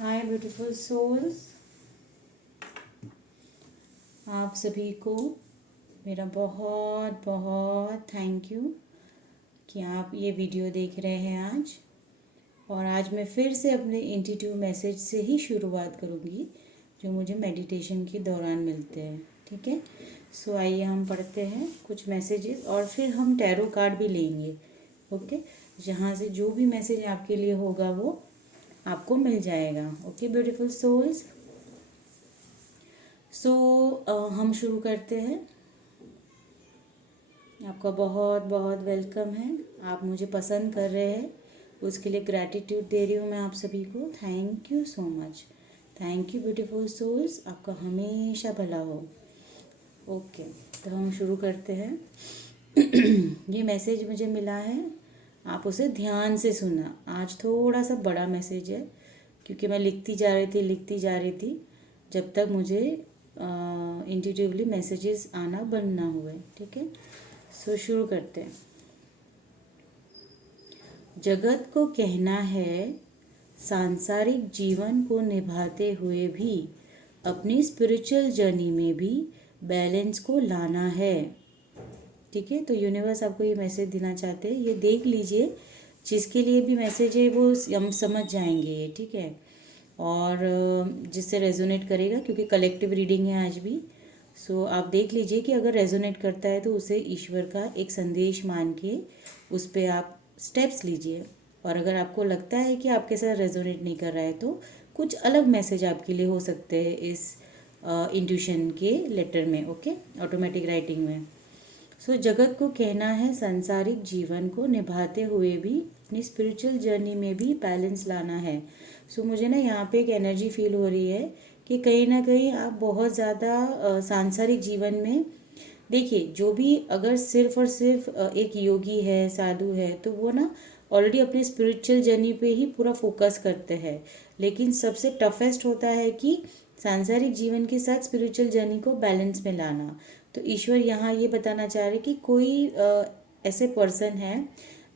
हाय beautiful souls, आप सभी को मेरा बहुत बहुत थैंक यू कि आप ये वीडियो देख रहे हैं आज। और आज मैं फिर से अपने इंट्यूटिव मैसेज से ही शुरुआत करूँगी जो मुझे मेडिटेशन के दौरान मिलते हैं। ठीक है, सो आइए हम पढ़ते हैं कुछ मैसेजेस और फिर हम टैरो कार्ड भी लेंगे। ओके, जहाँ से जो भी मैसेज आपके लिए होगा वो आपको मिल जाएगा। ओके ब्यूटीफुल सोल्स, सो हम शुरू करते हैं। आपका बहुत बहुत वेलकम है, आप मुझे पसंद कर रहे हैं, उसके लिए ग्रैटिट्यूड दे रही हूँ मैं आप सभी को। Thank you so much, thank you beautiful souls, आपका हमेशा भला हो। ओके, तो हम शुरू करते हैं। ये मैसेज मुझे मिला है, आप उसे ध्यान से सुनना। आज थोड़ा सा बड़ा मैसेज है क्योंकि मैं लिखती जा रही थी जब तक मुझे इंट्यूटिवली मैसेजेस आना बंद ना हुए। ठीक है, सो शुरू करते हैं। जगत को कहना है सांसारिक जीवन को निभाते हुए भी अपनी स्पिरिचुअल जर्नी में भी बैलेंस को लाना है। ठीक है, तो यूनिवर्स आपको ये मैसेज देना चाहते हैं, ये देख लीजिए। जिसके लिए भी मैसेज है वो हम समझ जाएंगे ये। ठीक है, और जिससे रेजोनेट करेगा, क्योंकि कलेक्टिव रीडिंग है आज भी। सो आप देख लीजिए कि अगर रेजोनेट करता है तो उसे ईश्वर का एक संदेश मान के उस पर आप स्टेप्स लीजिए। और अगर आपको लगता है कि आपके साथ रेजोनेट नहीं कर रहा है तो कुछ अलग मैसेज आपके लिए हो सकते हैं इस इंट्यूशन के लेटर में। ओके, ऑटोमेटिक राइटिंग में। सो जगत को कहना है सांसारिक जीवन को निभाते हुए भी अपनी स्पिरिचुअल जर्नी में भी बैलेंस लाना है। सो मुझे ना यहाँ पे एक एनर्जी फील हो रही है कि कहीं ना कहीं आप बहुत ज़्यादा सांसारिक जीवन में देखिए, जो भी अगर सिर्फ और सिर्फ एक योगी है, साधु है, तो वो ना ऑलरेडी अपने स्पिरिचुअल जर्नी पे ही पूरा फोकस करते हैं। लेकिन सबसे टफेस्ट होता है कि सांसारिक जीवन के साथ स्पिरिचुअल जर्नी को बैलेंस में लाना। तो ईश्वर यहाँ ये बताना चाह रहे कि कोई ऐसे पर्सन है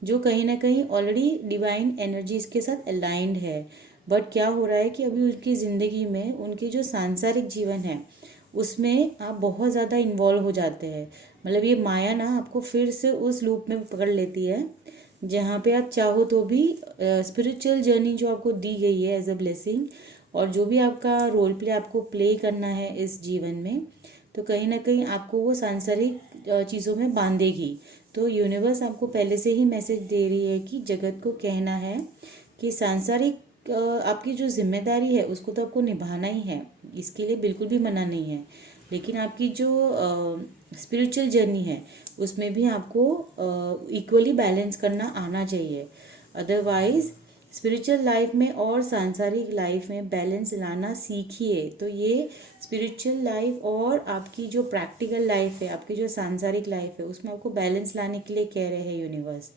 जो कहीं ना कहीं ऑलरेडी डिवाइन एनर्जीज के साथ अलाइंड है, बट क्या हो रहा है कि अभी उनकी ज़िंदगी में उनकी जो सांसारिक जीवन है उसमें आप बहुत ज़्यादा इन्वॉल्व हो जाते हैं। मतलब ये माया ना आपको फिर से उस लूप में पकड़ लेती है जहाँ पे आप चाहो तो भी स्पिरिचुअल जर्नी जो आपको दी गई है एज अ ब्लेसिंग, और जो भी आपका रोल प्ले आपको प्ले करना है इस जीवन में, तो कहीं ना कहीं आपको वो सांसारिक चीज़ों में बांधेगी। तो यूनिवर्स आपको पहले से ही मैसेज दे रही है कि जगत को कहना है कि सांसारिक आपकी जो जिम्मेदारी है उसको तो आपको निभाना ही है, इसके लिए बिल्कुल भी मना नहीं है। लेकिन आपकी जो स्पिरिचुअल जर्नी है उसमें भी आपको इक्वली बैलेंस करना आना चाहिए। अदरवाइज स्पिरिचुअल लाइफ में और सांसारिक लाइफ में बैलेंस लाना सीखिए। तो ये स्पिरिचुअल लाइफ और आपकी जो प्रैक्टिकल लाइफ है, आपकी जो सांसारिक लाइफ है, उसमें आपको बैलेंस लाने के लिए कह रहे हैं यूनिवर्स।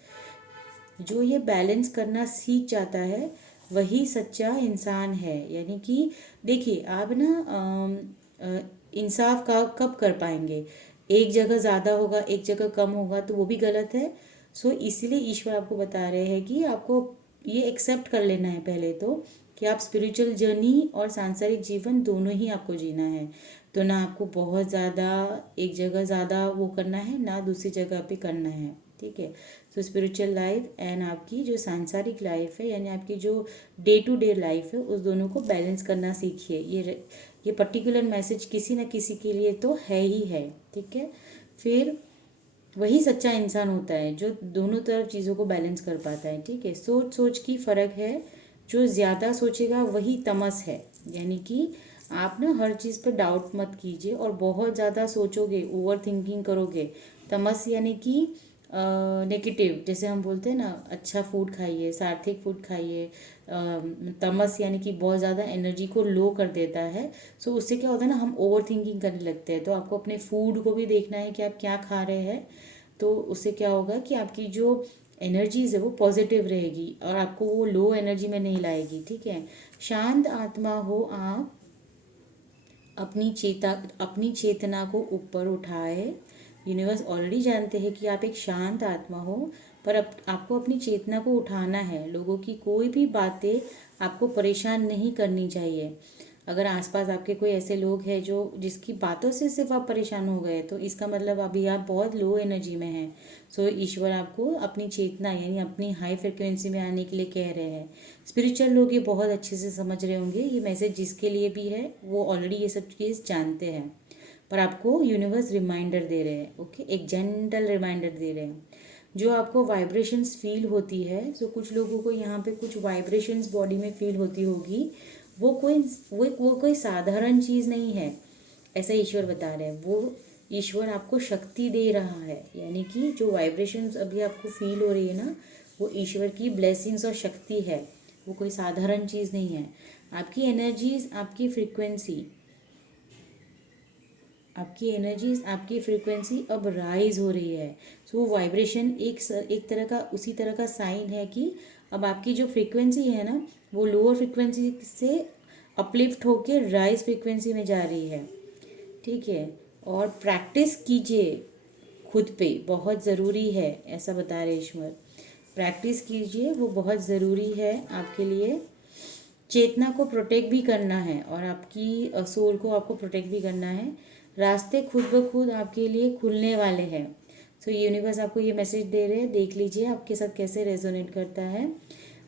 जो ये बैलेंस करना सीख जाता है वही सच्चा इंसान है। यानी कि देखिए, आप ना इंसाफ का कब कर पाएंगे? एक जगह ज़्यादा होगा, एक जगह कम होगा, तो वो भी गलत है। सो इसीलिए ईश्वर आपको बता रहे हैं कि आपको ये एक्सेप्ट कर लेना है पहले तो, कि आप स्पिरिचुअल जर्नी और सांसारिक जीवन दोनों ही आपको जीना है। तो ना आपको बहुत ज़्यादा एक जगह ज़्यादा वो करना है, ना दूसरी जगह पे करना है। ठीक है, सो स्पिरिचुअल लाइफ एंड आपकी जो सांसारिक लाइफ है, यानी आपकी जो डे टू डे लाइफ है, उस दोनों को बैलेंस करना सीखिए। ये पर्टिकुलर मैसेज किसी न किसी के लिए तो है ही है। ठीक है, फिर वही सच्चा इंसान होता है जो दोनों तरफ चीज़ों को बैलेंस कर पाता है। ठीक है, सोच सोच की फ़र्क है। जो ज़्यादा सोचेगा वही तमस है। यानी कि आप ना हर चीज़ पर डाउट मत कीजिए, और बहुत ज़्यादा सोचोगे, ओवर थिंकिंग करोगे, तमस यानी कि नेगेटिव, जैसे हम बोलते हैं ना, अच्छा फूड खाइए, सात्विक फूड खाइए। तमस यानी कि बहुत ज़्यादा एनर्जी को लो कर देता है। सो उससे क्या होता है ना, हम ओवर थिंकिंग करने लगते हैं। तो आपको अपने फूड को भी देखना है कि आप क्या खा रहे हैं। तो उससे क्या होगा कि आपकी जो एनर्जीज है वो पॉजिटिव रहेगी और आपको वो लो एनर्जी में नहीं लाएगी। ठीक है, शांत आत्मा हो आप, अपनी चेतना को ऊपर उठाए। यूनिवर्स ऑलरेडी जानते हैं कि आप एक शांत आत्मा हो, पर अब आपको अपनी चेतना को उठाना है। लोगों की कोई भी बातें आपको परेशान नहीं करनी चाहिए। अगर आसपास आपके कोई ऐसे लोग हैं जो जिसकी बातों से सिर्फ आप परेशान हो गए, तो इसका मतलब अभी आप बहुत लो एनर्जी में हैं। सो ईश्वर आपको अपनी चेतना यानी अपनी हाई फ्रिक्वेंसी में आने के लिए कह रहे हैं। स्पिरिचुअल लोग ये बहुत अच्छे से समझ रहे होंगे, ये मैसेज जिसके लिए भी है वो ऑलरेडी ये सब चीज़ जानते हैं, पर आपको यूनिवर्स रिमाइंडर दे रहे हैं। ओके, एक जेंटल रिमाइंडर दे रहे हैं। जो आपको वाइब्रेशंस फील होती है, तो कुछ लोगों को यहाँ पे कुछ वाइब्रेशंस बॉडी में फील होती होगी, वो कोई साधारण चीज़ नहीं है, ऐसा ईश्वर बता रहे हैं। वो ईश्वर आपको शक्ति दे रहा है, यानी कि जो वाइब्रेशंस अभी आपको फील हो रही है ना, वो ईश्वर की ब्लेसिंग्स और शक्ति है, वो कोई साधारण चीज़ नहीं है। आपकी एनर्जीज, आपकी फ्रीक्वेंसी अब राइज हो रही है। सो वो वाइब्रेशन एक तरह का उसी तरह का साइन है कि अब आपकी जो फ्रीक्वेंसी है ना, वो लोअर फ्रीक्वेंसी से अपलिफ्ट होके राइज फ्रीक्वेंसी में जा रही है। ठीक है, और प्रैक्टिस कीजिए खुद पे, बहुत ज़रूरी है, ऐसा बता रहे ईश्वर। प्रैक्टिस कीजिए, वो बहुत ज़रूरी है आपके लिए। चेतना को प्रोटेक्ट भी करना है और आपकी सोल को आपको प्रोटेक्ट भी करना है। रास्ते खुद ब खुद आपके लिए खुलने वाले हैं। सो यूनिवर्स आपको ये मैसेज दे रहे हैं, देख लीजिए आपके साथ कैसे रेजोनेट करता है।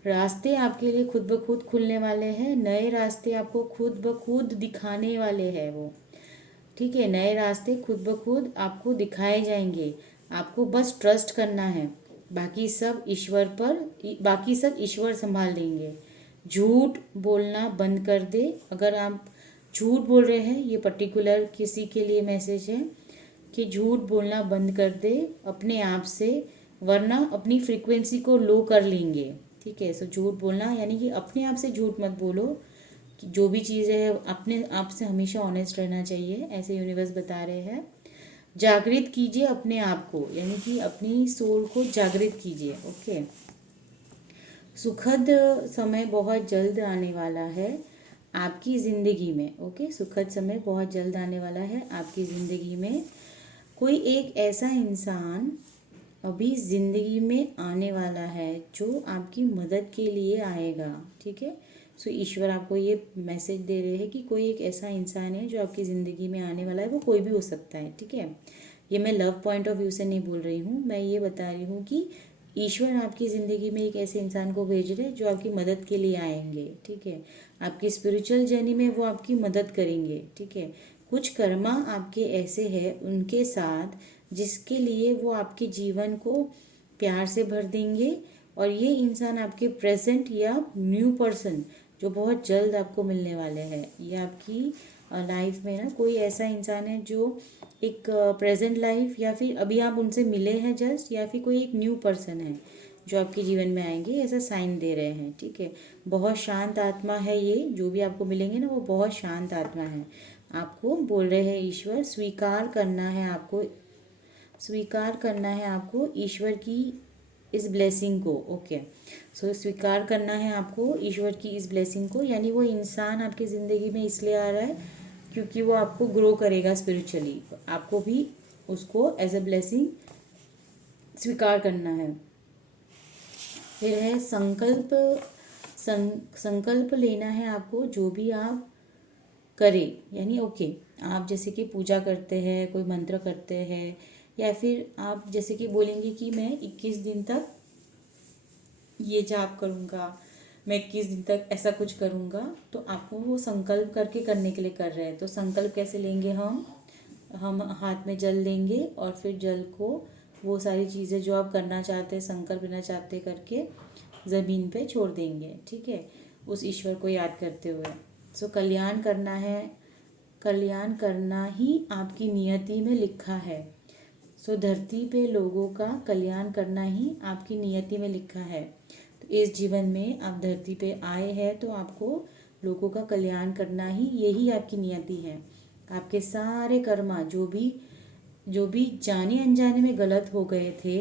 रास्ते आपके लिए खुद ब खुद खुलने वाले हैं, नए रास्ते आपको खुद ब खुद दिखाने वाले हैं वो। ठीक है, नए रास्ते खुद ब खुद आपको दिखाए जाएंगे, आपको बस ट्रस्ट करना है। बाकी सब ईश्वर संभाल लेंगे। झूठ बोलना बंद कर दे। अगर आप झूठ बोल रहे हैं, ये पर्टिकुलर किसी के लिए मैसेज है कि झूठ बोलना बंद कर दे अपने आप से, वरना अपनी फ्रीक्वेंसी को लो कर लेंगे। ठीक है, सो झूठ बोलना यानी कि अपने आप से झूठ मत बोलो, कि जो भी चीज़ है अपने आप से हमेशा ऑनेस्ट रहना चाहिए, ऐसे यूनिवर्स बता रहे हैं। जागृत कीजिए अपने आप को, यानी कि अपनी सोल को जागृत कीजिए। ओके, सुखद समय बहुत जल्द आने वाला है आपकी ज़िंदगी में। ओके, सुखद समय बहुत जल्द आने वाला है आपकी ज़िंदगी में। कोई एक ऐसा इंसान अभी ज़िंदगी में आने वाला है जो आपकी मदद के लिए आएगा। ठीक है, सो ईश्वर आपको ये मैसेज दे रहे हैं कि कोई एक ऐसा इंसान है जो आपकी ज़िंदगी में आने वाला है, वो कोई भी हो सकता है। ठीक है, ये मैं लव पॉइंट ऑफ व्यू से नहीं बोल रही हूँ, मैं ये बता रही हूँ कि ईश्वर आपकी ज़िंदगी में एक ऐसे इंसान को भेज रहे हैं जो आपकी मदद के लिए आएंगे। ठीक है, आपकी स्पिरिचुअल जर्नी में वो आपकी मदद करेंगे। ठीक है, कुछ कर्मा आपके ऐसे हैं उनके साथ जिसके लिए वो आपके जीवन को प्यार से भर देंगे, और ये इंसान आपके प्रेजेंट या न्यू पर्सन जो बहुत जल्द आपको मिलने वाले हैं, ये आपकी लाइफ में ना कोई ऐसा इंसान है जो एक प्रेजेंट लाइफ या फिर अभी आप उनसे मिले हैं जस्ट, या फिर कोई एक न्यू पर्सन है जो आपके जीवन में आएंगे, ऐसा साइन दे रहे हैं। ठीक है, बहुत शांत आत्मा है ये, जो भी आपको मिलेंगे ना वो बहुत शांत आत्मा है। आपको बोल रहे हैं ईश्वर, स्वीकार करना है आपको ईश्वर की इस ब्लेसिंग को। ओके, सो स्वीकार करना है आपको ईश्वर की इस ब्लेसिंग को, यानी वो इंसान आपकी ज़िंदगी में इसलिए आ रहा है क्योंकि वो आपको ग्रो करेगा स्पिरिचुअली, आपको भी उसको एज अ ब्लेसिंग स्वीकार करना है। फिर है संकल्प लेना है आपको, जो भी आप करें, यानी ओके, आप जैसे कि पूजा करते हैं, कोई मंत्र करते हैं, या फिर आप जैसे कि बोलेंगे कि मैं 21 दिन तक ये जाप करूँगा, मैं 21 दिन तक ऐसा कुछ करूँगा, तो आपको वो संकल्प करके करने के लिए कर रहे हैं। तो संकल्प कैसे लेंगे हम हाथ में जल लेंगे और फिर जल को वो सारी चीज़ें जो आप करना चाहते हैं, संकल्प लेना चाहते करके ज़मीन पे छोड़ देंगे। ठीक है, उस ईश्वर को याद करते हुए। सो कल्याण करना है, कल्याण करना ही आपकी नियति में लिखा है। सो धरती पे लोगों का कल्याण करना ही आपकी नियति में लिखा है। तो इस जीवन में आप धरती पे आए हैं तो आपको लोगों का कल्याण करना ही, यही आपकी नियति है। आपके सारे कर्मा जो भी जाने अनजाने में गलत हो गए थे,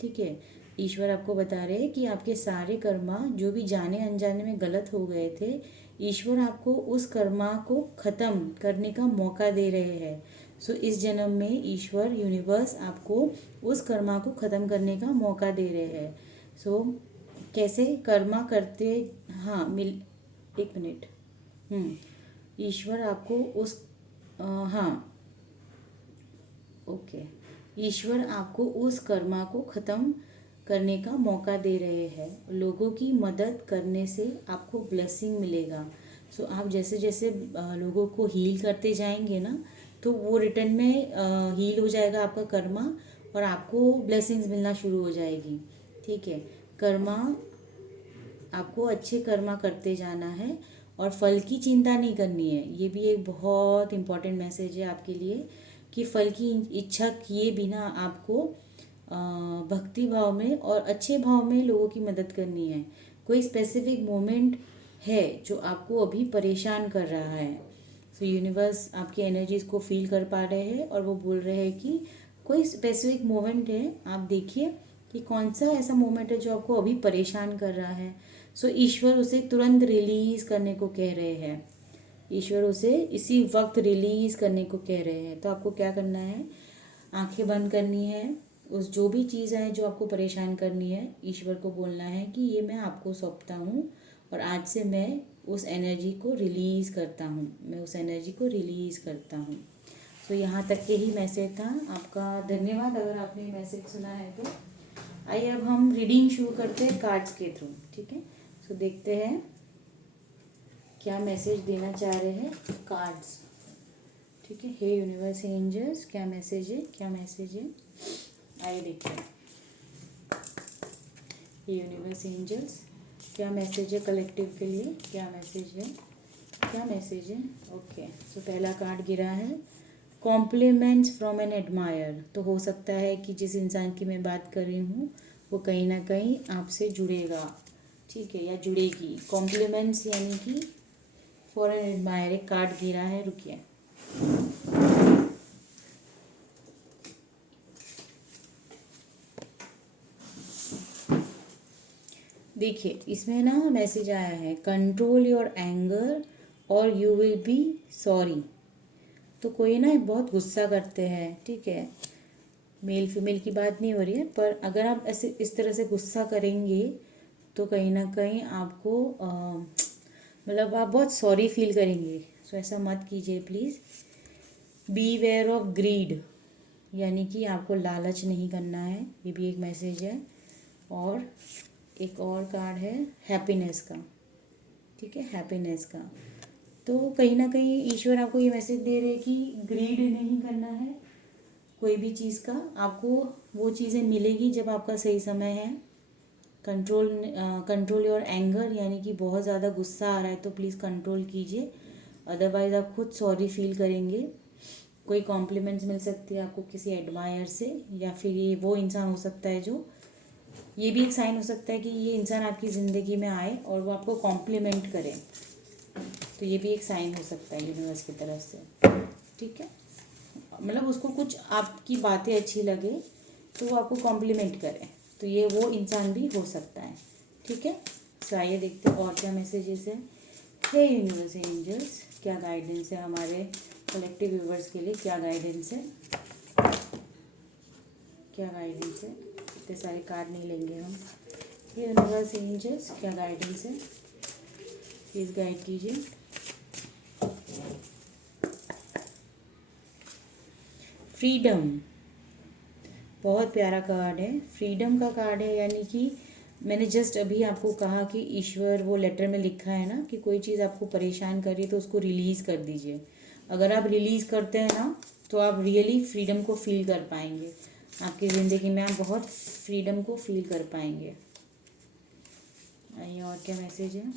ठीक है, ईश्वर आपको बता रहे हैं कि आपके सारे कर्मा जो भी जाने अनजाने में गलत हो गए थे, ईश्वर आपको उस कर्मा को ख़त्म करने का मौका दे रहे हैं। सो इस जन्म में ईश्वर यूनिवर्स आपको उस कर्मा को ख़त्म करने का मौका दे रहे हैं। सो कैसे कर्मा करते, हाँ मिल, एक मिनट। ईश्वर आपको उस हाँ ओके, ईश्वर आपको उस कर्मा को ख़त्म करने का मौका दे रहे हैं। लोगों की मदद करने से आपको ब्लेसिंग मिलेगा। सो आप जैसे जैसे लोगों को हील करते जाएंगे ना, तो वो रिटर्न में हील हो जाएगा आपका कर्मा, और आपको ब्लेसिंग्स मिलना शुरू हो जाएगी। ठीक है, कर्मा, आपको अच्छे कर्मा करते जाना है और फल की चिंता नहीं करनी है। ये भी एक बहुत इम्पोर्टेंट मैसेज है आपके लिए कि फल की इच्छा किए बिना आपको भक्ति भाव में और अच्छे भाव में लोगों की मदद करनी है। कोई स्पेसिफिक मोमेंट है जो आपको अभी परेशान कर रहा है। सो यूनिवर्स आपकी एनर्जीज को फील कर पा रहे हैं और वो बोल रहे हैं कि कोई स्पेसिफिक मोमेंट है, आप देखिए कि कौन सा ऐसा मोमेंट है जो आपको अभी परेशान कर रहा है। सो ईश्वर उसे तुरंत रिलीज करने को कह रहे हैं। ईश्वर उसे इसी वक्त रिलीज करने को कह रहे हैं। तो आपको क्या करना है, आंखें बंद करनी है, उस जो भी चीज़ है जो आपको परेशान करनी है, ईश्वर को बोलना है कि ये मैं आपको सौंपता हूँ और आज से मैं उस एनर्जी को रिलीज़ करता हूँ, मैं उस एनर्जी को रिलीज़ करता हूँ। तो यहाँ तक के ही मैसेज था। आपका धन्यवाद अगर आपने मैसेज सुना है तो। आइए अब हम रीडिंग शुरू करते हैं कार्ड्स के थ्रू। ठीक है, तो देखते हैं क्या मैसेज देना चाह रहे हैं कार्ड्स। ठीक है, हे यूनिवर्स एंजल्स, क्या मैसेज है, क्या मैसेज है, आइए देखते हैं। हे यूनिवर्स एंजल्स, क्या मैसेज है कलेक्टिव के लिए, क्या मैसेज है, क्या मैसेज है। ओके, तो पहला कार्ड गिरा है कॉम्प्लीमेंट्स फ्रॉम एन एडमायर। तो हो सकता है कि जिस इंसान की मैं बात कर रही हूँ वो कहीं ना कहीं आपसे जुड़ेगा। ठीक है, या जुड़ेगी। कॉम्प्लीमेंट्स यानी कि फॉर एन एडमायर, एक कार्ड गिरा है, रुकिए। देखिए इसमें ना मैसेज आया है कंट्रोल योर एंगर और यू विल बी सॉरी। तो कोई ना बहुत गुस्सा करते हैं, ठीक है, मेल फीमेल की बात नहीं हो रही है, पर अगर आप ऐसे इस तरह से गुस्सा करेंगे तो कहीं ना कहीं आपको मतलब आप बहुत सॉरी फील करेंगे। सो ऐसा मत कीजिए please. Beware of greed, यानी कि आपको लालच नहीं करना है, ये भी एक मैसेज है। और एक और कार्ड है हैप्पीनेस का। ठीक है, हैप्पीनेस का। तो कहीं ना कहीं ईश्वर आपको ये मैसेज दे रहे हैं कि ग्रीड नहीं करना है कोई भी चीज़ का। आपको वो चीज़ें मिलेगी जब आपका सही समय है। कंट्रोल योर एंगर, यानी कि बहुत ज़्यादा गुस्सा आ रहा है तो प्लीज़ कंट्रोल कीजिए, अदरवाइज़ आप खुद सॉरी फील करेंगे। कोई कॉम्प्लीमेंट्स मिल सकती है आपको किसी एडमायर से, या फिर ये वो इंसान हो सकता है जो, ये भी एक साइन हो सकता है कि ये इंसान आपकी ज़िंदगी में आए और वो आपको कॉम्प्लीमेंट करे। तो ये भी एक साइन हो सकता है यूनिवर्स की तरफ से। ठीक है, मतलब उसको कुछ आपकी बातें अच्छी लगे तो वो आपको कॉम्प्लीमेंट करे, तो ये वो इंसान भी हो सकता है। ठीक है, तो आइए देखते हैं और क्या मैसेजेस है। हे यूनिवर्स एंजल्स, क्या गाइडेंस है हमारे कलेक्टिव व्यूवर्स के लिए, क्या गाइडेंस है, क्या गाइडेंस है। इतने सारे कार्ड नहीं लेंगे हम। हे यूनिवर्स एंजल्स, क्या गाइडेंस है, प्लीज़ गाइड कीजिए। फ्रीडम, बहुत प्यारा कार्ड है, फ्रीडम का कार्ड है। यानी कि मैंने जस्ट अभी आपको कहा कि ईश्वर, वो लेटर में लिखा है ना कि कोई चीज़ आपको परेशान कर रही है तो उसको रिलीज़ कर दीजिए। अगर आप रिलीज़ करते हैं ना तो आप रियली फ्रीडम को फील कर पाएंगे। आपकी ज़िंदगी में आप बहुत फ्रीडम को फील कर पाएंगे। आइए और क्या मैसेज है।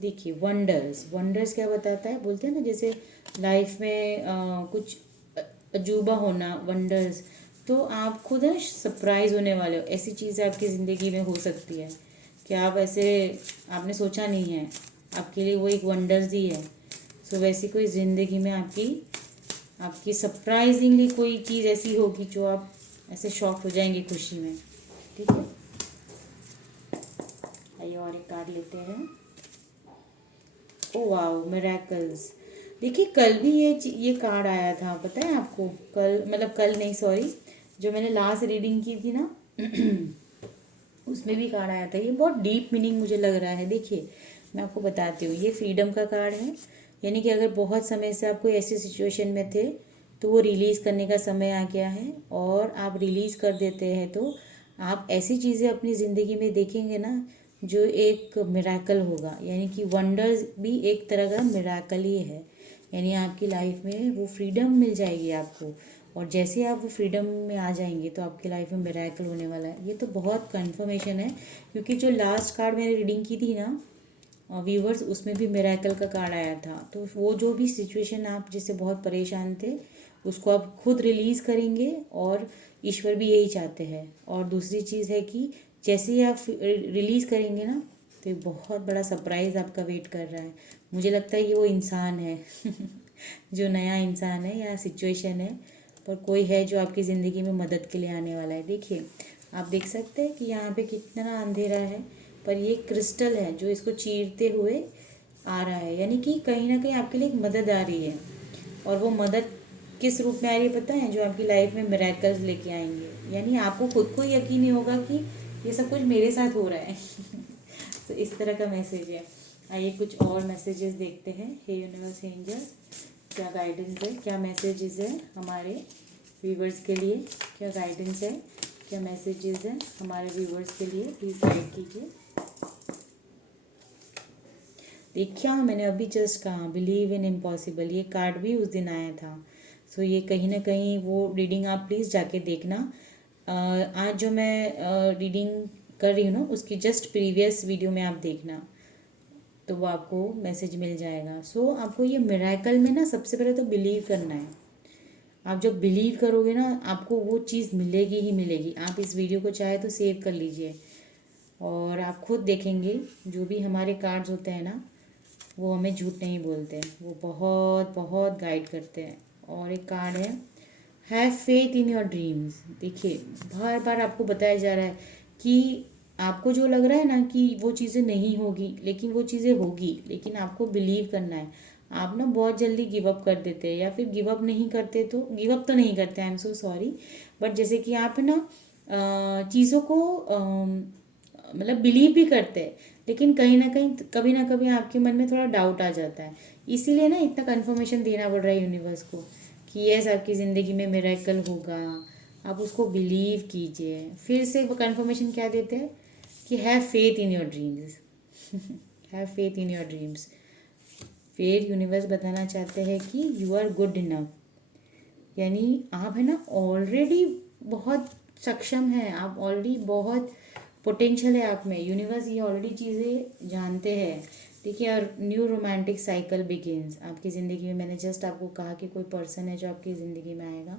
देखिए वंडर्स, वंडर्स क्या बताता है, बोलते हैं ना जैसे लाइफ में कुछ अजूबा होना, वंडर्स। तो आप खुद है सरप्राइज होने वाले हो, ऐसी चीज़ें आपकी ज़िंदगी में हो सकती है कि आप ऐसे आपने सोचा नहीं है, आपके लिए वो एक वंडर्स ही है। सो वैसी कोई ज़िंदगी में आपकी सरप्राइजिंगली कोई चीज़ ऐसी होगी जो आप ऐसे शॉक हो जाएंगे खुशी में। ठीक है, आइए और एक कार्ड लेते हैं। Oh wow, miracles. देखिए कल भी ये कार्ड आया था, पता है आपको, कल मतलब कल नहीं सॉरी, जो मैंने लास्ट रीडिंग की थी ना उसमें भी कार्ड आया था। ये बहुत डीप मीनिंग मुझे लग रहा है। देखिए मैं आपको बताती हूँ, ये फ्रीडम का कार्ड है, यानी कि अगर बहुत समय से आप कोई ऐसी सिचुएशन में थे तो वो रिलीज़ करने का समय आ गया है, और आप रिलीज़ कर देते हैं तो आप ऐसी चीज़ें अपनी ज़िंदगी में देखेंगे ना जो एक मिराकल होगा, यानी कि वंडर्स भी एक तरह का मिराकल ही है। यानी आपकी लाइफ में वो फ्रीडम मिल जाएगी आपको, और जैसे आप वो फ्रीडम में आ जाएंगे तो आपकी लाइफ में मिरेकल होने वाला है। ये तो बहुत कंफर्मेशन है, क्योंकि जो लास्ट कार्ड मैंने रीडिंग की थी ना व्यूवर्स, उसमें भी मिरेकल का कार्ड आया था। तो वो जो भी सिचुएशन आप जिससे बहुत परेशान थे उसको आप खुद रिलीज़ करेंगे, और ईश्वर भी यही चाहते हैं। और दूसरी चीज़ है कि जैसे ही आप रिलीज़ करेंगे ना तो एक बहुत बड़ा सरप्राइज़ आपका वेट कर रहा है। मुझे लगता है ये वो इंसान है जो नया इंसान है या सिचुएशन है, पर कोई है जो आपकी ज़िंदगी में मदद के लिए आने वाला है। देखिए आप देख सकते हैं कि यहाँ पे कितना अंधेरा है, पर ये क्रिस्टल है जो इसको चीरते हुए आ रहा है, यानी कि कहीं ना कहीं आपके लिए एक मदद आ रही है। और वो मदद किस रूप में आ रही है पता है? जो आपकी लाइफ में मिरेकल्स लेके आएंगे, यानी आपको खुद को यकीन नहीं होगा कि ये सब कुछ मेरे साथ हो रहा है तो इस तरह का मैसेज है। आइए कुछ और मैसेजेस देखते हैं। हे यूनिवर्स, हे एंजल्स, क्या गाइडेंस है, क्या मैसेजेस है हमारे व्यूवर्स के लिए, क्या गाइडेंस है, क्या मैसेजेस है हमारे व्यूवर्स के लिए, प्लीज़ गाइड कीजिए। देखा मैंने अभी जस्ट कहा, बिलीव इन इम्पॉसिबल, ये कार्ड भी उस दिन आया था। सो ये कहीं ना कहीं वो रीडिंग आप प्लीज़ जाके देखना। आज जो मैं रीडिंग कर रही हूँ ना उसकी जस्ट प्रीवियस वीडियो में आप देखना, तो वो आपको मैसेज मिल जाएगा। सो आपको ये मिरेकल में ना सबसे पहले तो बिलीव करना है। आप जब बिलीव करोगे ना आपको वो चीज़ मिलेगी ही मिलेगी। आप इस वीडियो को चाहे तो सेव कर लीजिए, और आप खुद देखेंगे जो भी हमारे कार्ड्स होते हैं ना वो हमें झूठ नहीं बोलते हैं, वो बहुत बहुत गाइड करते हैं। और एक कार्ड है, have faith in your dreams. देखिए बार बार आपको बताया जा रहा है कि आपको जो लग रहा है ना कि वो चीज़ें नहीं होगी, लेकिन वो चीज़ें होगी, लेकिन आपको बिलीव करना है। आप ना बहुत जल्दी गिव अप कर देते हैं, या फिर गिव अप नहीं करते, तो गिव अप तो नहीं करते, I am so sorry, but जैसे कि आप ना चीज़ों को मतलब बिलीव भी करते हैं, लेकिन कहीं ना कभी आपके मन में थोड़ा डाउट आ जाता है। इसीलिए ना इतना कन्फर्मेशन देना पड़ रहा है यूनिवर्स को कि यस आपकी ज़िंदगी में मिरेकल होगा, आप उसको बिलीव कीजिए। फिर से वो कन्फर्मेशन क्या देते हैं कि have faith in your dreams have faith in your dreams. फिर यूनिवर्स बताना चाहते हैं कि यू आर गुड इनफ, यानी आप है ना ऑलरेडी बहुत सक्षम है, आप ऑलरेडी बहुत पोटेंशियल है आप में। यूनिवर्स ये ऑलरेडी चीज़ें जानते हैं। देखिए और न्यू रोमांटिक साइकिल बिगिंस आपकी ज़िंदगी में। मैंने जस्ट आपको कहा कि कोई पर्सन है जो आपकी ज़िंदगी में आएगा।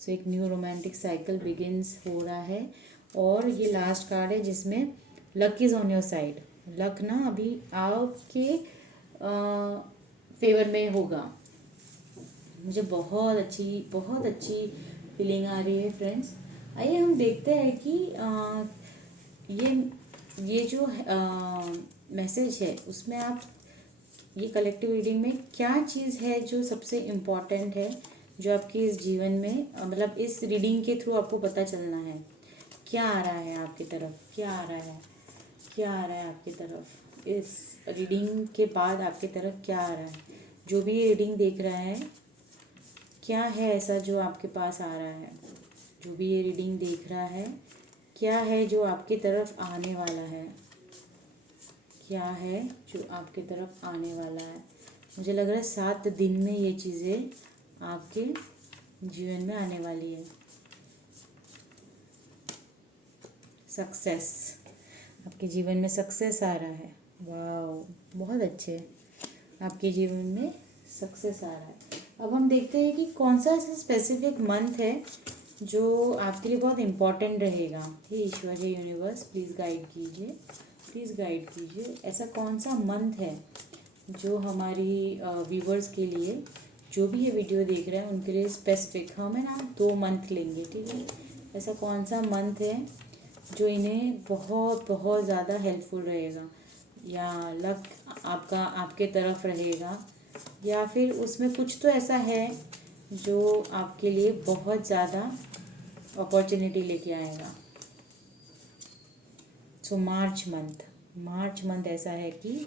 सो एक न्यू रोमांटिक साइकिल बिगिंस हो रहा है। और ये लास्ट कार्ड है जिसमें luck is on your side. Luck ना अभी आपके फेवर में होगा। मुझे बहुत अच्छी फीलिंग आ रही है फ्रेंड्स। आइए हम देखते हैं कि ये जो मैसेज है उसमें आप ये कलेक्टिव रीडिंग में क्या चीज़ है जो सबसे इम्पॉर्टेंट है, जो आपके इस जीवन में मतलब इस रीडिंग के थ्रू आपको पता चलना है। क्या आ रहा है आपकी तरफ, क्या आ रहा है, क्या आ रहा है आपकी तरफ, इस रीडिंग के बाद आपकी तरफ क्या आ रहा है। जो भी ये रीडिंग देख रहा है, क्या है ऐसा जो आपके पास आ रहा है। जो भी ये रीडिंग देख रहा है, क्या है जो आपकी तरफ आने वाला है, क्या है जो आपकी तरफ आने वाला है। मुझे लग रहा है 7 दिन में ये चीज़ें आपके जीवन में आने वाली है। सक्सेस, आपके जीवन में सक्सेस आ रहा है। वाह बहुत अच्छे, आपके जीवन में सक्सेस आ रहा है। अब हम देखते हैं कि कौन सा ऐसा स्पेसिफिक मंथ है जो आपके लिए बहुत इम्पोर्टेंट रहेगा। हे ईश्वर, हे यूनिवर्स, प्लीज़ गाइड कीजिए, प्लीज़ गाइड कीजिए। ऐसा कौन सा मंथ है जो हमारी व्यूवर्स के लिए, जो भी ये वीडियो देख रहे हैं उनके लिए स्पेसिफिक, हम है ना 2 मंथ लेंगे, ठीक है। ऐसा कौन सा मंथ है जो इन्हें बहुत बहुत ज़्यादा हेल्पफुल रहेगा, या लक आपका आपके तरफ रहेगा, या फिर उसमें कुछ तो ऐसा है जो आपके लिए बहुत ज़्यादा अपॉर्चुनिटी लेके आएगा। सो मार्च मंथ ऐसा है कि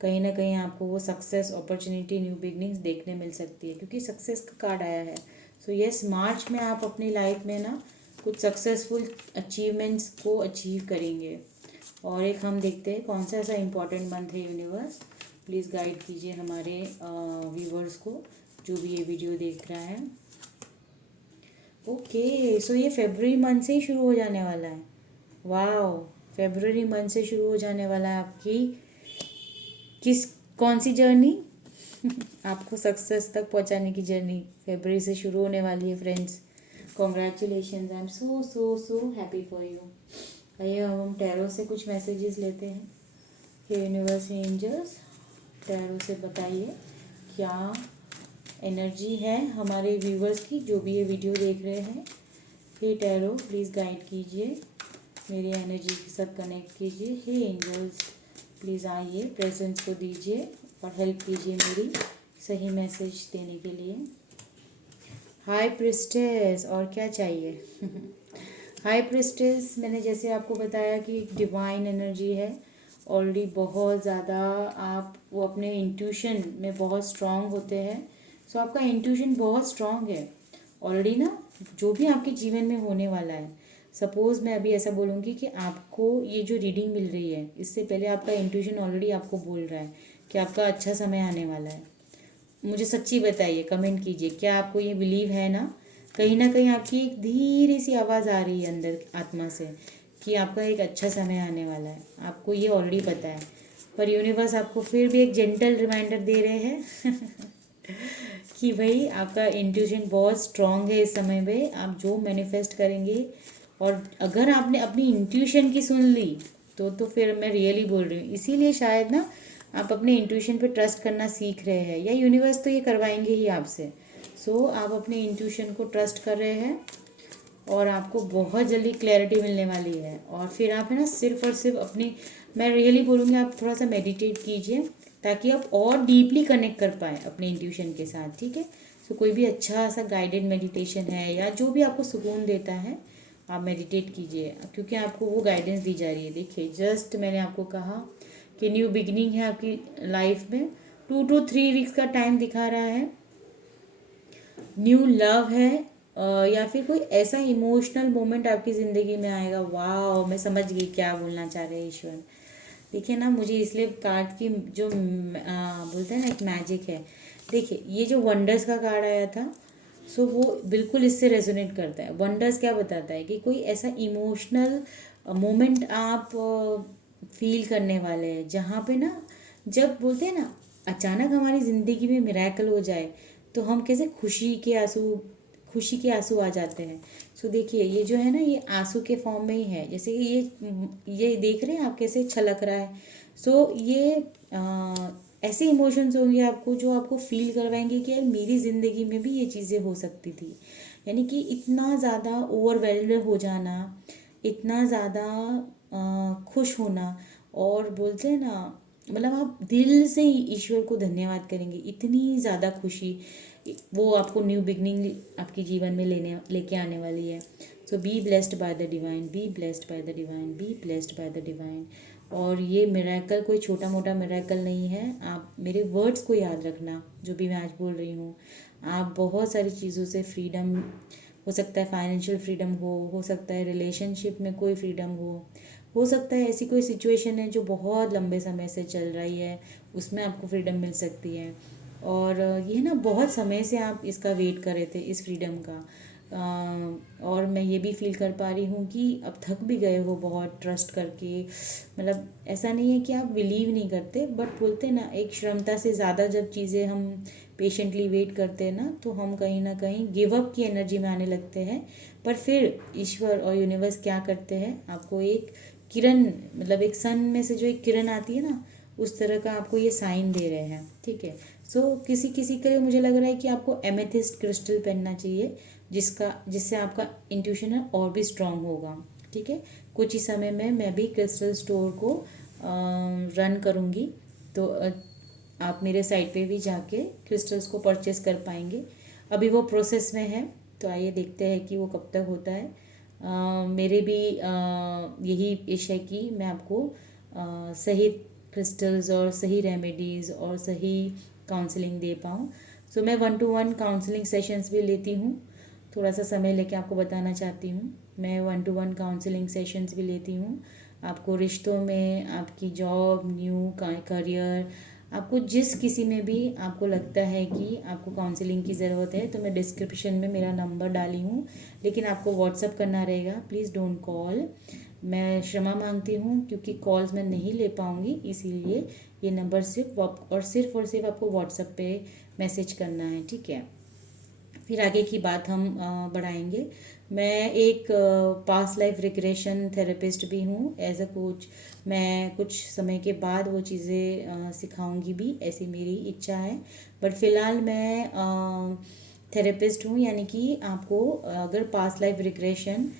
कहीं ना कहीं आपको वो सक्सेस, अपॉर्चुनिटी, न्यू बिगनिंग्स देखने मिल सकती है, क्योंकि सक्सेस का कार्ड आया है। सो यस, मार्च में आप अपनी लाइफ में ना कुछ सक्सेसफुल अचीवमेंट्स को अचीव करेंगे। और एक हम देखते हैं कौन सा ऐसा इम्पोर्टेंट मंथ है। यूनिवर्स प्लीज़ गाइड कीजिए हमारे व्यूवर्स को, जो भी ये वीडियो देख रहा है। ओके, सो ये फरवरी मंथ से ही शुरू हो जाने वाला है। वाह, फरवरी मंथ से शुरू हो जाने वाला है आपकी कौन सी जर्नी? आपको सक्सेस तक पहुंचाने की जर्नी फरवरी से शुरू होने वाली है friends. Congratulation, I am so so so happy for you. आइए अब हम टैरो से कुछ मैसेजेस लेते हैं। हे यूनिवर्स, एंजल्स, टैरो से बताइए क्या एनर्जी है हमारे व्यूवर्स की, जो भी ये वीडियो देख रहे हैं। हे टैरो प्लीज़ गाइड कीजिए, मेरी एनर्जी के साथ कनेक्ट कीजिए। हे एंजल्स प्लीज़ आइए, प्रेजेंस को दीजिए और हेल्प कीजिए मेरी सही मैसेज देने के लिए। हाई प्रिस्टेस, और क्या चाहिए? हाई प्रिस्टेस, मैंने जैसे आपको बताया कि एक डिवाइन एनर्जी है। ऑलरेडी बहुत ज़्यादा आप वो अपने इंट्यूशन में बहुत स्ट्रांग होते हैं। सो आपका इंट्यूशन बहुत स्ट्रांग है ऑलरेडी ना, जो भी आपके जीवन में होने वाला है। सपोज़ मैं अभी ऐसा बोलूँगी कि आपको ये जो रीडिंग मिल रही है, इससे पहले आपका इंट्यूशन ऑलरेडी आपको बोल रहा है कि आपका अच्छा समय आने वाला है। मुझे सच्ची बताइए, कमेंट कीजिए, क्या आपको ये बिलीव है ना कहीं आपकी एक धीरे सी आवाज़ आ रही है अंदर आत्मा से कि आपका एक अच्छा समय आने वाला है। आपको ये ऑलरेडी पता है, पर यूनिवर्स आपको फिर भी एक जेंटल रिमाइंडर दे रहे हैं कि भाई आपका इंट्यूशन बहुत स्ट्रांग है। इस समय पे आप जो मैनिफेस्ट करेंगे, और अगर आपने अपनी इंट्यूशन की सुन ली तो फिर मैं रियली बोल रही हूँ, इसीलिए शायद ना आप अपने इंट्यूशन पे ट्रस्ट करना सीख रहे हैं, या यूनिवर्स तो ये करवाएंगे ही आपसे। सो आप अपने इंट्यूशन को ट्रस्ट कर रहे हैं और आपको बहुत जल्दी क्लैरिटी मिलने वाली है। और फिर आप है ना सिर्फ और सिर्फ अपनी, मैं रियली बोलूँगी, आप थोड़ा सा मेडिटेट कीजिए ताकि आप और डीपली कनेक्ट कर पाएँ अपने इंट्यूशन के साथ, ठीक है। सो कोई भी अच्छा सा गाइडेड मेडिटेशन है या जो भी आपको सुकून देता है, आप मेडिटेट कीजिए, क्योंकि आपको वो गाइडेंस दी जा रही है। देखिए, जस्ट मैंने आपको कहा कि न्यू बिगनिंग है आपकी लाइफ में। 2 to 3 वीक्स का टाइम दिखा रहा है। न्यू लव है, या फिर कोई ऐसा इमोशनल मोमेंट आपकी ज़िंदगी में आएगा। वाह, मैं समझ गई क्या बोलना चाह रहे हैं ईश्वर। देखिए ना, मुझे इसलिए कार्ड की जो बोलते हैं ना एक मैजिक है। देखिए, ये जो वंडर्स का कार्ड आया था, सो वो बिल्कुल इससे रेजोनेट करता है। वंडर्स क्या बताता है कि कोई ऐसा इमोशनल मोमेंट आप फील करने वाले हैं, जहाँ पे ना, जब बोलते हैं ना अचानक हमारी ज़िंदगी में मिरेकल हो जाए, तो हम कैसे खुशी के आंसू आ जाते हैं। सो देखिए, ये जो है ना, ये आंसू के फॉर्म में ही है। जैसे कि ये देख रहे हैं आप कैसे छलक रहा है। सो ये ऐसे इमोशंस होंगे आपको जो आपको फील करवाएंगे कि यार मेरी ज़िंदगी में भी ये चीज़ें हो सकती थी। यानी कि इतना ज़्यादा ओवरवेल्ड हो जाना, इतना ज़्यादा खुश होना, और बोलते हैं ना, मतलब आप दिल से ही ईश्वर को धन्यवाद करेंगे, इतनी ज़्यादा खुशी वो आपको न्यू बिगनिंग आपके जीवन में लेके आने वाली है। So be blessed by the divine, be blessed by the divine, be blessed by the divine. और ये मिरेकल कोई छोटा मोटा मिरेकल नहीं है। आप मेरे वर्ड्स को याद रखना, जो भी मैं आज बोल रही हूँ। आप बहुत सारी चीज़ों से फ्रीडम, हो सकता है फाइनेंशियल फ्रीडम हो सकता है रिलेशनशिप में कोई फ्रीडम हो सकता है ऐसी कोई सिचुएशन है जो बहुत लंबे समय से चल रही है, उसमें आपको फ्रीडम मिल सकती है। और ये ना बहुत समय से आप इसका वेट कर रहे थे, इस फ्रीडम का। और मैं ये भी फील कर पा रही हूँ कि अब थक भी गए हो बहुत ट्रस्ट करके। मतलब ऐसा नहीं है कि आप बिलीव नहीं करते, बट बोलते हैं ना एक क्षमता से ज़्यादा जब चीज़ें हम पेशेंटली वेट करते हैं ना, तो हम कहीं ना कहीं गिव अप की एनर्जी में आने लगते हैं। पर फिर ईश्वर और यूनिवर्स क्या करते हैं, आपको एक किरण, मतलब एक सन में से जो एक किरण आती है ना, उस तरह का आपको ये साइन दे रहे हैं, ठीक है। सो किसी किसी के लिए मुझे लग रहा है कि आपको एमेथिस्ट क्रिस्टल पहनना चाहिए, जिससे आपका इंट्यूशन है और भी स्ट्रांग होगा, ठीक है। कुछ ही समय में मैं भी क्रिस्टल स्टोर को रन करूँगी, तो आप मेरे साइट पे भी जाके क्रिस्टल्स को परचेस कर पाएंगे। अभी वो प्रोसेस में है, तो आइए देखते हैं कि वो कब तक होता है। मेरे भी यही इश है कि मैं आपको सही क्रिस्टल्स और सही रेमेडीज़ और सही काउंसलिंग दे पाऊँ। सो मैं 1-to-1 काउंसलिंग सेशंस भी लेती हूँ। थोड़ा सा समय लेके आपको बताना चाहती हूँ, मैं 1-to-1 काउंसलिंग सेशंस भी लेती हूँ। आपको रिश्तों में, आपकी जॉब, न्यू करियर, आपको जिस किसी में भी आपको लगता है कि आपको काउंसलिंग की ज़रूरत है, तो मैं डिस्क्रिप्शन में मेरा नंबर डाली हूँ, लेकिन आपको व्हाट्सअप करना रहेगा। Please don't call. मैं क्षमा मांगती हूँ क्योंकि कॉल्स मैं नहीं ले पाऊँगी, इसीलिए ये नंबर सिर्फ और सिर्फ आपको व्हाट्सएप पे मैसेज करना है, ठीक है। फिर आगे की बात हम बढ़ाएंगे। मैं एक पास्ट लाइफ रिग्रेशन थेरेपिस्ट भी हूँ एज अ कोच। मैं कुछ समय के बाद वो चीज़ें सिखाऊंगी भी, ऐसी मेरी इच्छा है। बट फिलहाल मैं थेरेपिस्ट हूँ, यानी कि आपको अगर पास्ट लाइफ रिग्रेशन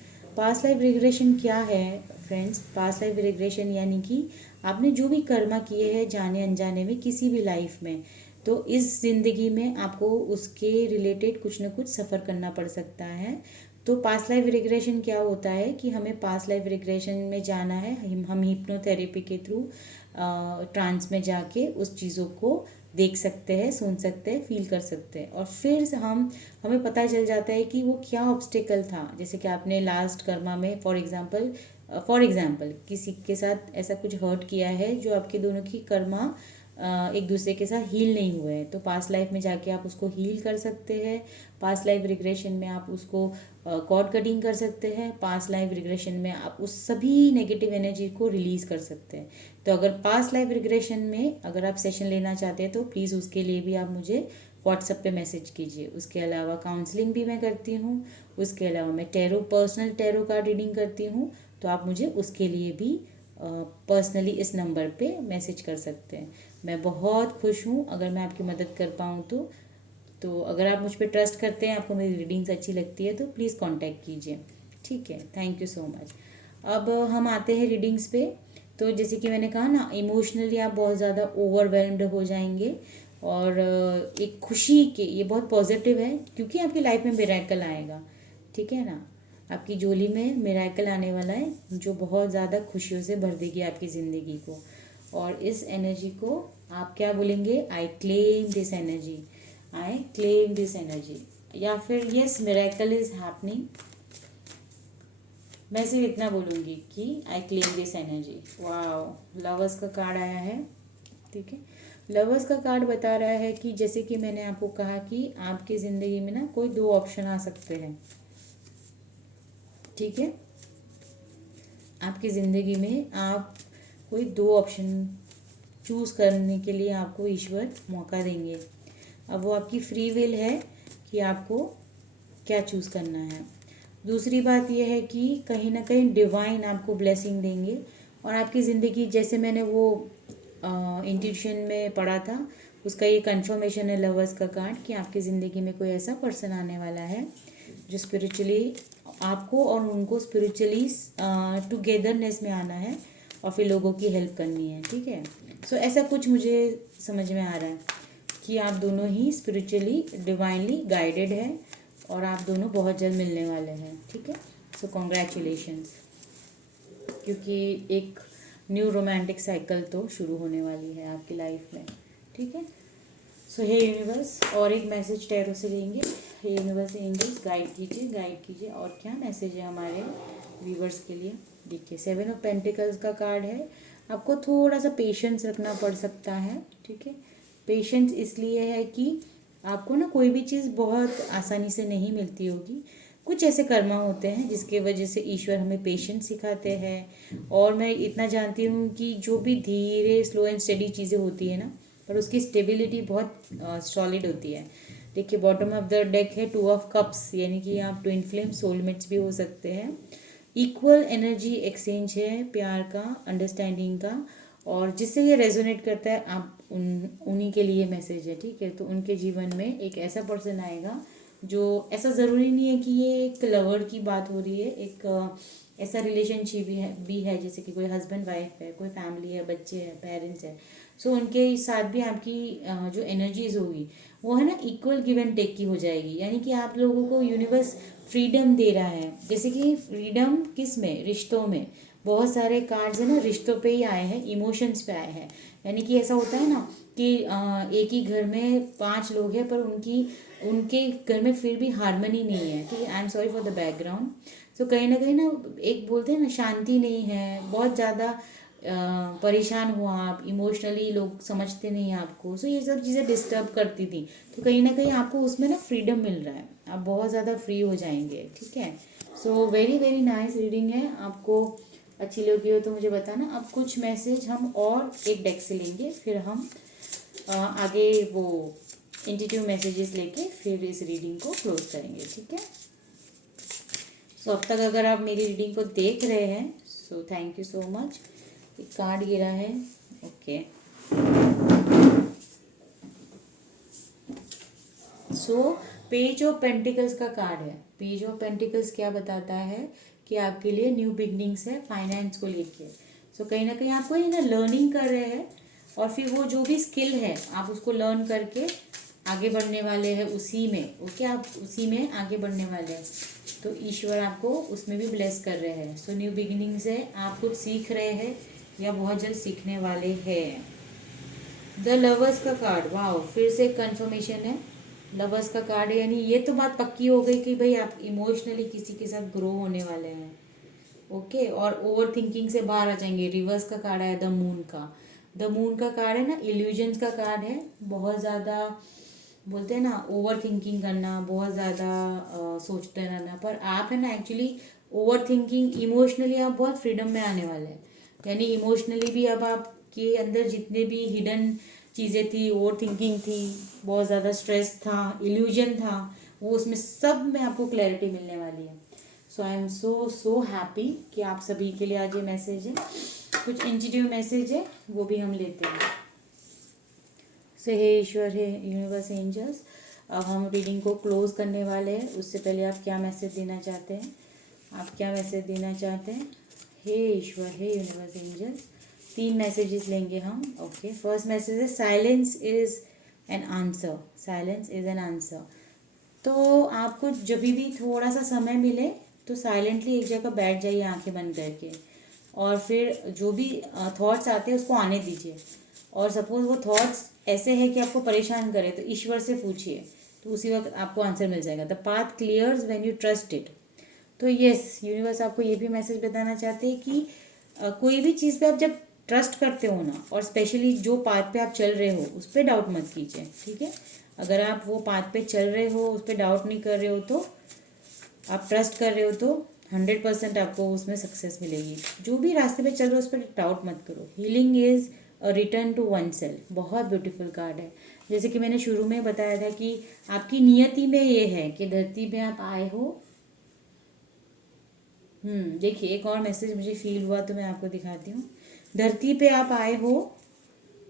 क्या है फ्रेंड्स? पास्ट लाइफ रिग्रेशन यानी कि आपने जो भी कर्मा किए हैं जाने अनजाने में किसी भी लाइफ में, तो इस ज़िंदगी में आपको उसके रिलेटेड कुछ ना कुछ सफ़र करना पड़ सकता है। तो पास्ट लाइफ रिग्रेशन क्या होता है कि हमें पास्ट लाइफ रिग्रेशन में जाना है, हम हिप्नोथेरेपी के थ्रू ट्रांस में जाके उस चीज़ों को देख सकते हैं, सुन सकते हैं, फील कर सकते हैं, और फिर हमें पता चल जाता है कि वो क्या ऑब्स्टिकल था। जैसे कि आपने लास्ट कर्मा में फॉर एग्जाम्पल किसी के साथ ऐसा कुछ हर्ट किया है जो आपके दोनों की कर्मा एक दूसरे के साथ हील नहीं हुए हैं, तो पास्ट लाइफ में जाके आप उसको हील कर सकते हैं। पास्ट लाइफ रिग्रेशन में आप उसको कॉर्ड कटिंग कर सकते हैं। पास्ट लाइफ रिग्रेशन में आप उस सभी नेगेटिव एनर्जी को रिलीज़ कर सकते हैं। तो अगर पास्ट लाइफ रिग्रेशन में अगर आप सेशन लेना चाहते हैं तो प्लीज़ उसके लिए भी आप मुझे व्हाट्सएप पे मैसेज कीजिए। उसके अलावा काउंसलिंग भी मैं करती हूँ। उसके अलावा मैं पर्सनल टैरो कार्ड रीडिंग करती हूँ, तो आप मुझे उसके लिए भी पर्सनली इस नंबर पे मैसेज कर सकते हैं। मैं बहुत खुश हूँ अगर मैं आपकी मदद कर पाऊँ तो अगर आप मुझ पर ट्रस्ट करते हैं, आपको मेरी रीडिंग्स अच्छी लगती है, तो प्लीज़ कांटेक्ट कीजिए, ठीक है। Thank you so much. अब हम आते हैं रीडिंग्स पे। तो जैसे कि मैंने कहा ना, इमोशनली आप बहुत ज़्यादा ओवरवेल्म्ड हो जाएंगे, और एक खुशी के, ये बहुत पॉजिटिव है क्योंकि आपकी लाइफ में मिरेकल आएगा, ठीक है ना। आपकी झोली में मिरेकल आने वाला है जो बहुत ज़्यादा खुशियों से भर देगी आपकी ज़िंदगी को। और इस एनर्जी को आप क्या बोलेंगे? I claim this energy, I claim this energy, या फिर यस मिरेकल इज हैपनिंग। मैं सिर्फ इतना बोलूँगी कि आई क्लेम दिस एनर्जी। वाह, लवर्स का कार्ड आया है, ठीक है। लवर्स का कार्ड बता रहा है कि जैसे कि मैंने आपको कहा कि आपकी ज़िंदगी में ना कोई दो ऑप्शन आ सकते हैं, ठीक है। आपकी ज़िंदगी में आप कोई दो ऑप्शन चूज़ करने के लिए आपको ईश्वर मौका देंगे। अब वो आपकी फ्री विल है कि आपको क्या चूज़ करना है। दूसरी बात यह है कि कहीं ना कहीं डिवाइन आपको ब्लेसिंग देंगे, और आपकी ज़िंदगी, जैसे मैंने वो इंट्यूशन में पढ़ा था, उसका ये कंफर्मेशन है लवर्स का कार्ड, कि आपकी ज़िंदगी में कोई ऐसा पर्सन आने वाला है जो स्पिरिचुअली आपको और उनको स्पिरिचुअली टुगेदरनेस में आना है और फिर लोगों की हेल्प करनी है, ठीक है। सो ऐसा कुछ मुझे समझ में आ रहा है कि आप दोनों ही स्पिरिचुअली डिवाइनली गाइडेड है और आप दोनों बहुत जल्द मिलने वाले हैं, ठीक है। सो कॉन्ग्रेचुलेशंस, क्योंकि एक न्यू रोमांटिक साइकिल तो शुरू होने वाली है आपकी लाइफ में, ठीक है। सो हे यूनिवर्स, और एक मैसेज टैरो से लेंगे। हे यूनिवर्स एंजल्स, गाइड कीजिए और क्या मैसेज है हमारे व्यूवर्स के लिए। देखिए, 7 ऑफ पेंटिकल्स का कार्ड है। आपको थोड़ा सा पेशेंस रखना पड़ सकता है, ठीक है। पेशेंस इसलिए है कि आपको ना कोई भी चीज़ बहुत आसानी से नहीं मिलती होगी। कुछ ऐसे कर्मा होते हैं जिसके वजह से ईश्वर हमें पेशेंस सिखाते हैं। और मैं इतना जानती हूँ कि जो भी धीरे स्लो एंड स्टेडी चीज़ें होती है ना, पर उसकी स्टेबिलिटी बहुत सॉलिड होती है। देखिए, बॉटम ऑफ द डेक है 2 ऑफ कप्स, यानी कि आप ट्विन फ्लेम सोलमेट्स भी हो सकते हैं। इक्वल एनर्जी एक्सचेंज है, प्यार का, अंडरस्टैंडिंग का, और जिससे ये रेजोनेट करता है आप उन्हीं के लिए मैसेज है, ठीक है। तो उनके जीवन में एक ऐसा पर्सन आएगा जो, ऐसा ज़रूरी नहीं है कि ये एक लवर की बात हो रही है, एक ऐसा रिलेशनशिप भी है जैसे कि कोई हस्बैंड वाइफ है, कोई फैमिली है, बच्चे हैं, पेरेंट्स है। सो उनके साथ भी आपकी जो एनर्जीज होगी वो है ना इक्वल गिव एंड टेक की हो जाएगी। यानी कि आप लोगों को यूनिवर्स फ्रीडम दे रहा है। जैसे कि फ्रीडम किस में, रिश्तों में। बहुत सारे कार्ड्स है ना रिश्तों पे ही आए हैं, इमोशंस पे आए हैं। यानी कि ऐसा होता है ना कि एक ही घर में 5 लोग हैं पर उनके घर में फिर भी हारमोनी नहीं है। ठीक है, I am sorry for the background. So कहीं ना एक बोलते हैं ना शांति नहीं है, बहुत ज़्यादा परेशान हो आप, इमोशनली लोग समझते नहीं हैं आपको। सो ये सब चीज़ें डिस्टर्ब करती थी। तो कहीं ना कहीं आपको उसमें ना फ्रीडम मिल रहा है, आप बहुत ज़्यादा फ्री हो जाएंगे। ठीक है, so very very nice reading है। आपको अच्छी लगी हो तो मुझे बताना। अब कुछ मैसेज हम और एक डेक से लेंगे, फिर हम आगे वो इंट्यूटिव मैसेजेस लेके फिर इस रीडिंग को क्लोज करेंगे। ठीक है, सो अब तक अगर आप मेरी रीडिंग को देख रहे हैं so thank you so much. एक कार्ड गिरा है, okay. So page of pentacles का कार्ड है। पेज ऑफ पेंटिकल्स क्या बताता है कि आपके लिए न्यू बिगनिंग्स है फाइनेंस को लेके। सो कहीं ना कहीं आपको ये ना लर्निंग कर रहे हैं और फिर वो जो भी स्किल है आप उसको लर्न करके आगे बढ़ने वाले हैं उसी में। ओके, आप उसी में आगे बढ़ने वाले हैं तो ईश्वर आपको उसमें भी ब्लेस कर रहे हैं। सो न्यू बिगिनिंग्स है, आप कुछ सीख रहे हैं या बहुत जल्द सीखने वाले हैं। द लवर्स का कार्ड, वाओ, फिर से कंफर्मेशन है। लवर्स का कार्ड है यानी ये तो बात पक्की हो गई कि भाई आप इमोशनली किसी के साथ ग्रो होने वाले हैं। ओके, और ओवर थिंकिंग से बाहर आ जाएंगे। रिवर्स का कार्ड है द मून का। द मून का कार्ड है ना इल्यूजन्स का कार्ड है। बहुत ज़्यादा बोलते हैं ना ओवर थिंकिंग करना, बहुत ज़्यादा सोचते रहना, पर आप है ना एक्चुअली ओवर थिंकिंग इमोशनली आप बहुत फ्रीडम में आने वाले हैं। यानी इमोशनली भी अब आपके अंदर जितने भी हिडन चीज़ें थी, ओवर थिंकिंग थी, बहुत ज़्यादा स्ट्रेस था, इल्यूजन था, वो उसमें सब में आपको क्लैरिटी मिलने वाली है। सो आई एम सो हैप्पी कि आप सभी के लिए आज ये मैसेज है। कुछ इंट्यूटिव मैसेज है वो भी हम लेते हैं। सो हे ईश्वर, हे यूनिवर्स, एंजल्स, अब हम रीडिंग को क्लोज करने वाले हैं। उससे पहले आप क्या मैसेज देना चाहते हैं? आप क्या मैसेज देना चाहते हैं? हे ईश्वर, हे यूनिवर्स, एंजल्स, 3 मैसेजेस लेंगे हम। ओके, फर्स्ट मैसेज है silence is an answer. Silence is an answer. तो आपको जब भी थोड़ा सा समय मिले तो साइलेंटली एक जगह बैठ जाइए आंखें बंद करके, और फिर जो भी थॉट्स आते हैं उसको आने दीजिए। और सपोज वो थॉट्स ऐसे हैं कि आपको परेशान करे तो ईश्वर से पूछिए, तो उसी वक्त आपको आंसर मिल जाएगा। The path clears when you trust it. तो यस, यूनिवर्स आपको ये भी मैसेज बताना चाहते हैं कि कोई भी चीज़ पे आप जब ट्रस्ट करते हो ना, और स्पेशली जो पाथ पे आप चल रहे हो उस पर डाउट मत कीजिए। ठीक है, अगर आप वो पाथ पे चल रहे हो, उस पर डाउट नहीं कर रहे हो, तो आप ट्रस्ट कर रहे हो तो 100% आपको उसमें सक्सेस मिलेगी। जो भी रास्ते पे चल रहे हो उस पर डाउट मत करो। Healing is a return to oneself. बहुत ब्यूटीफुल कार्ड है। जैसे कि मैंने शुरू में बताया था कि आपकी नियति में ये है कि धरती पे आप आए हो। देखिए एक और मैसेज मुझे फील हुआ तो मैं आपको दिखाती हूँ। धरती पे आप आए हो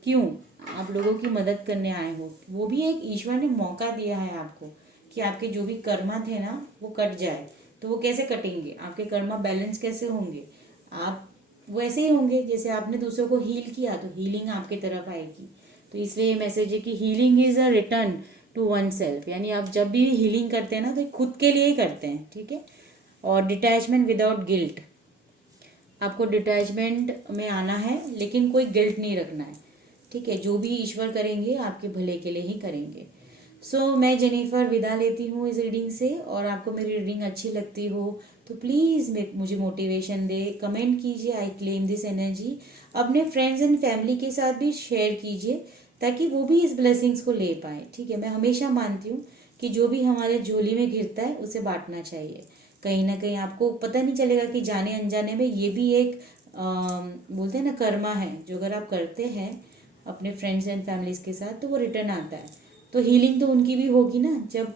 क्यों? आप लोगों की मदद करने आए हो। वो भी एक ईश्वर ने मौका दिया है आपको कि आपके जो भी कर्मा थे ना वो कट जाए। तो वो कैसे कटेंगे? आपके कर्मा बैलेंस कैसे होंगे? आप वैसे ही होंगे जैसे आपने दूसरों को हील किया, तो हीलिंग आपके तरफ आएगी। तो इसलिए ये मैसेज है कि healing is a return to oneself. यानी आप जब भी हीलिंग करते हैं ना तो खुद के लिए ही करते हैं। ठीक है, और डिटैचमेंट विदाउट गिल्ट। आपको डिटैचमेंट में आना है लेकिन कोई गिल्ट नहीं रखना है। ठीक है, जो भी ईश्वर करेंगे आपके भले के लिए ही करेंगे। सो मैं जेनिफर विदा लेती हूँ इस रीडिंग से। और आपको मेरी रीडिंग अच्छी लगती हो तो प्लीज़ मुझे मोटिवेशन दे, कमेंट कीजिए आई क्लेम दिस एनर्जी। अपने फ्रेंड्स एंड फैमिली के साथ भी शेयर कीजिए ताकि वो भी इस ब्लेसिंग्स को ले पाए। ठीक है, मैं हमेशा मानती हूँ कि जो भी हमारे झोली में गिरता है उसे बांटना चाहिए। कहीं ना कहीं आपको पता नहीं चलेगा कि जाने अनजाने में ये भी एक बोलते हैं ना कर्मा है, जो अगर आप करते हैं अपने फ्रेंड्स एंड फैमिलीज़ के साथ तो वो रिटर्न आता है। तो हीलिंग तो उनकी भी होगी ना जब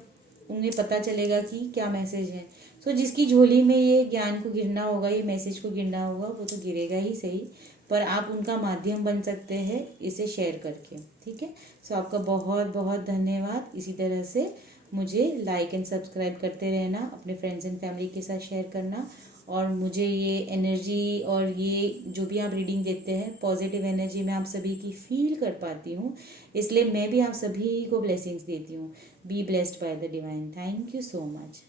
उन्हें पता चलेगा कि क्या मैसेज है। सो जिसकी झोली में ये ज्ञान को गिरना होगा, ये मैसेज को गिरना होगा, वो तो गिरेगा ही सही, पर आप उनका माध्यम बन सकते हैं इसे शेयर करके। ठीक है, सो आपका बहुत बहुत धन्यवाद। इसी तरह से मुझे लाइक एंड सब्सक्राइब करते रहना, अपने फ्रेंड्स एंड फैमिली के साथ शेयर करना। और मुझे ये एनर्जी और ये जो भी आप रीडिंग देते हैं, पॉजिटिव एनर्जी मैं आप सभी की फील कर पाती हूँ, इसलिए मैं भी आप सभी को ब्लेसिंग्स देती हूँ। B blessed by the divine. Thank you so much.